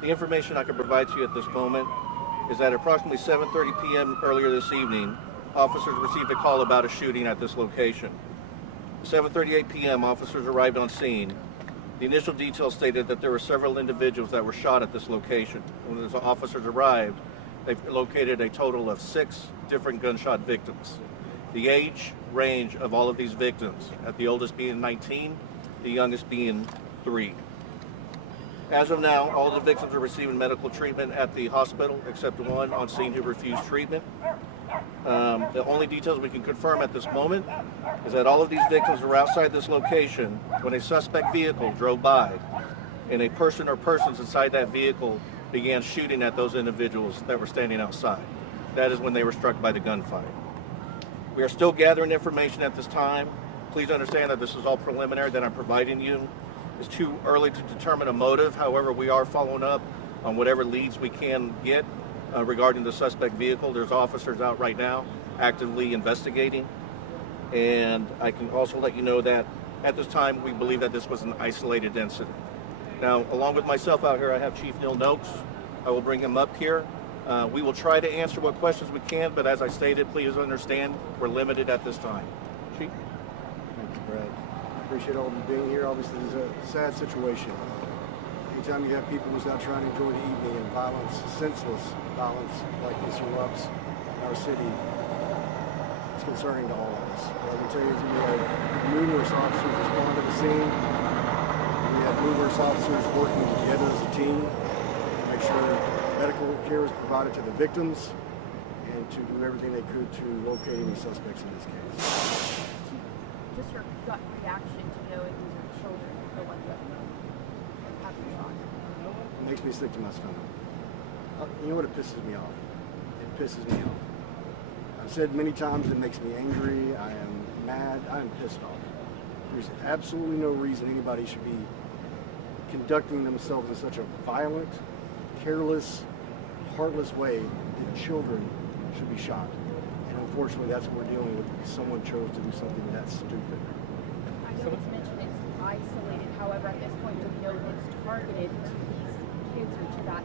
The information I can provide to you at this moment is that approximately 7:30 p.m. earlier this evening, officers received a call about a shooting at this location. 7:38 p.m., officers arrived on scene. The initial details stated that there were several individuals that were shot at this location. When the officers arrived, they located a total of 6 different gunshot victims. The age range of all of these victims, at the oldest being 19, the youngest being 3. As of now, all the victims are receiving medical treatment at the hospital, except one on scene who refused treatment. The only details we can confirm at this moment is that all of these victims were outside this location when a suspect vehicle drove by, and a person or persons inside that vehicle began shooting at those individuals that were standing outside. That is when they were struck by the gunfire. We are still gathering information at this time. Please understand that this is all preliminary that I'm providing you. It's too early to determine a motive. However, we are following up on whatever leads we can get regarding the suspect vehicle. There's officers out right now actively investigating. And I can also let you know that at this time, we believe that this was an isolated incident. Now, along with myself out here, I have Chief Neil Noakes. I will bring him up here. We will try to answer what questions we can, but as I stated, please understand we're limited at this time. Chief? Thank you, Brad. Appreciate all of you being here. Obviously, this is a sad situation. Anytime you have people who's out trying to enjoy the evening and violence, senseless violence like this erupts in our city, it's concerning to all of us. What I can tell you is we had numerous officers respond to the scene. We had numerous officers working together as a team to make sure medical care was provided to the victims and to do everything they could to locate any suspects in this case. Just your gut reaction to know if these are children, the ones that have been shot. It makes me sick to my stomach. You know what? It pisses me off. It pisses me off. I've said many times it makes me angry. I am mad. I am pissed off. There's absolutely no reason anybody should be conducting themselves in such a violent, careless, heartless way that children should be shot. And unfortunately, that's what we're dealing with. Someone chose to do something that stupid. I know it's mentioned it's isolated. However, at this point, we know it's targeted to these kids or to that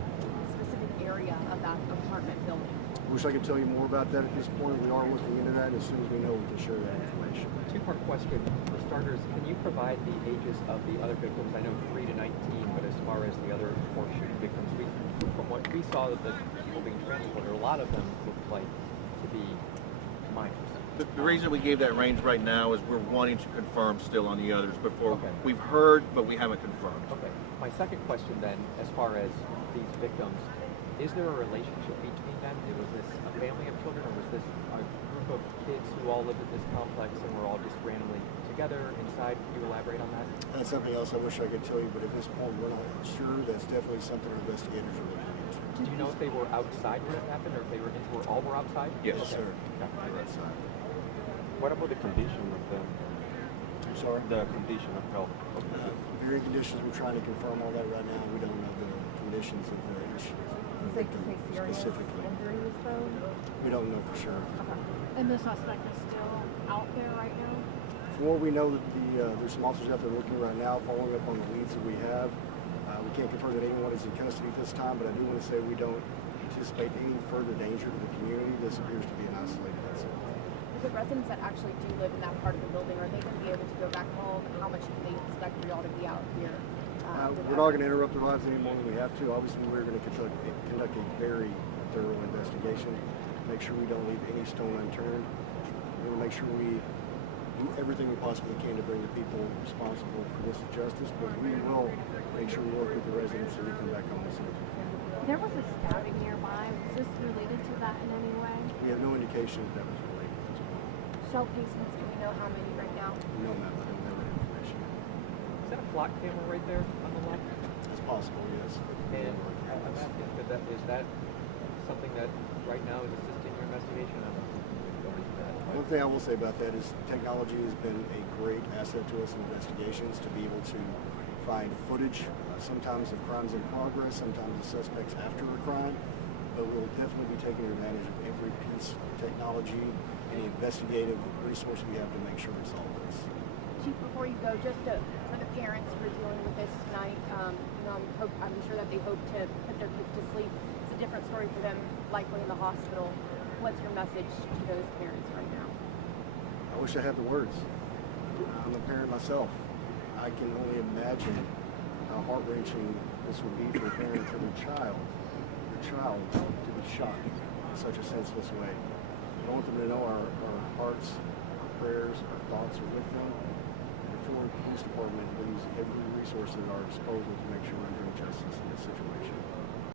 specific area of that apartment building. I wish I could tell you more about that at this point. We are looking into that. As soon as we know, we can share that information. Two-part question. For starters, can you provide the ages of the other victims? I know 3 to 19, but as far as the other 4 shooting victims, from what we saw that the people being transported, a lot of them looked like to be minors. The reason we gave that range right now is we're wanting to confirm still on the others before. Okay. We've heard, but we haven't confirmed. Okay. My second question then, as far as these victims, is there a relationship between them? Was this a family of children, or was this a group of kids who all lived in this complex and were all just randomly together inside? Can you elaborate on that? That's something else I wish I could tell you, but at this point we're not sure. That's definitely something our investigators are looking into. Do you know if they were outside when it happened, or if they were all were outside? Yes, Yes, sir. sir. Okay. They're outside. What about the condition of them? I'm sorry? The condition of health. Varying conditions, we're trying to confirm all that right now. We don't know the conditions of each Is it to say serious specifically. injuries, though? We don't know for sure. And the suspect is still out there right now? From what we know, that there's some officers out there looking right now, following up on the leads that we have. We can't confirm that anyone is in custody at this time, but I do want to say we don't anticipate any further danger to the community. This appears to be an isolated incident. The residents that actually do live in that part of the building, are they going to be able to go back home? How much can they expect for y'all to be out here? We're not going to interrupt their lives any more than we have to. Obviously, we're going to conduct a very thorough investigation, make sure we don't leave any stone unturned. We're going to make sure we do everything we possibly can to bring the people responsible for this to justice, but we will make sure we work with the residents so we come back home as soon as we can. There was a stabbing nearby. Was this related to that in any way? We have no indication that was related to this point. Shell casings, do we know how many right now? No, ma'am, I don't have that information. Is that a flock camera right there on the left? It's possible, yes. And I'm asking, is that something that right now is assisting your investigation? I don't know if you can go into that. One thing I will say about that is technology has been a great asset to us in investigations to be able to find footage, sometimes of crimes in progress, sometimes of suspects after a crime, but we'll definitely be taking advantage of every piece of technology, any investigative resource we have to make sure we solve this. Chief, before you go, just for the parents who are dealing with this tonight, I'm sure that they hope to put their kids to sleep. It's a different story for them, likely in the hospital. What's your message to those parents right now? I wish I had the words. I'm a parent myself. I can only imagine how heart-wrenching this would be for a parent for their child to be shot in such a senseless way. I want them to know our hearts, our prayers, our thoughts are with them. The Ford Police Department will use every resource at our disposal to make sure we're doing justice in this situation.